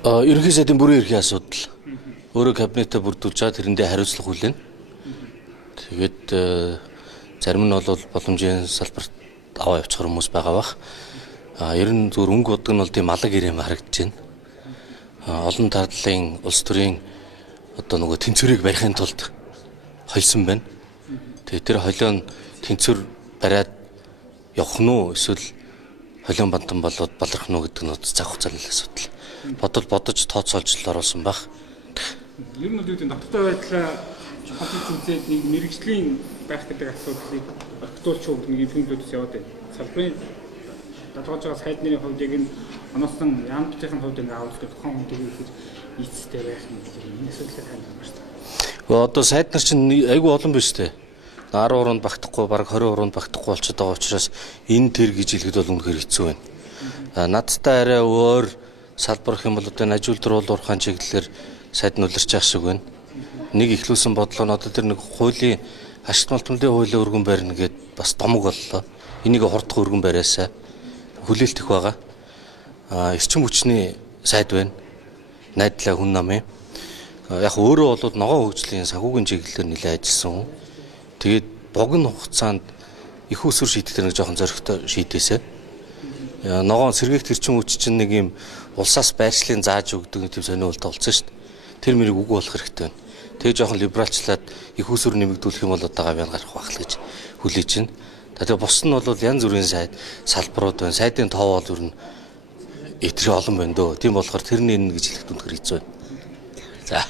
Ерөнхий сайдын бүрэн эрхийн асуудал өөрөө кабинетээ бүрдүүлж байгаа тэрэндээ хариуцлага хүлээнэ. Тэгээд зарим нь бол боломжийн салбарт аваа явуучих хүмүүс байгаа бах. Ер нь зүгээр өнгө бодог нь бол тийм алга ирэм харагдаж байна. Олон талын улс төрийн одоо нөгөө тэнцвэрийг барихын тулд холсон байна. Тэгээд тэр холион тэнцвэр бариад явах нь уу эсвэл холион бантан болоод баларх нь уу гэдэг нь цаг хугацааны асуудал. Бодож тооцоолж оруулсан баг. Ер нь үүдийн дотоодоо байдлаа хотын тэмцээд нэг мэрэгжлийн байх гэдэг асуудлыг огтулч өгөх нэг филмүүдээс яваад байна. Салбарын дадлгаж байгаа сайд нарын хувьд яг энэ оноосон яамтын хувьд ингээ авах гэдэг тухайн хүнтэй ихээр нийцтэй байх юм гэж энэ асуудлыг хариулж байна шүү дээ. Одоо сайд нар чинь айгүй олон биз дээ. 10 уруунд багтахгүй бараг 20 уруунд багтахгүй болчиход байгаа учраас энэ тэр гэж хэлэхэд бол үнэхээр хэцүү байна. Надтай арай өөр салбарх юм бол одоо энэ аж үйлдвэр уурхайн чиглэлээр сайд нь улирч явах шиг байна. Нэг ихлүүлсэн бодлого нь одоо тэр нэг хуулийн ашигт малтмын хуулийн өргөн барьна гэд бас домог боллоо. Энийг хурдах өргөн бариасаа хүлээлт их байгаа. Эрчим хүчний сайд байна. Найдлаа хүн намын. Яг өөрөө бол ногоон хөгжлийн санхүүгийн чиглэлээр нэлээд ажилласан. Тэгээд богино хугацаанд их усүр шийдэх нэг жоохон зоригтой шийдээсэ. Ногоон сэргээгт эрчим хүч чинь нэг юм улсаас байршлын зааж өгдөг нэг тийм сониулт олцсон шүү дээ. Тэр мэрийг үгүй болох хэрэгтэй байна. Тэгээ жоохон либералчлаад их усүр нэмэгдүүлэх юм бол одоо гавьяа гарах байх л гэж хүлээж байна. Тэгээ бус нь бол янз бүрийн сайд салбарууд байна. Сайдын тоо бол ер нь эвтрээ олон байна дөө. Тийм болохоор тэрний нэг гэж хэлэхэд үнэхээр хэцүү байна. За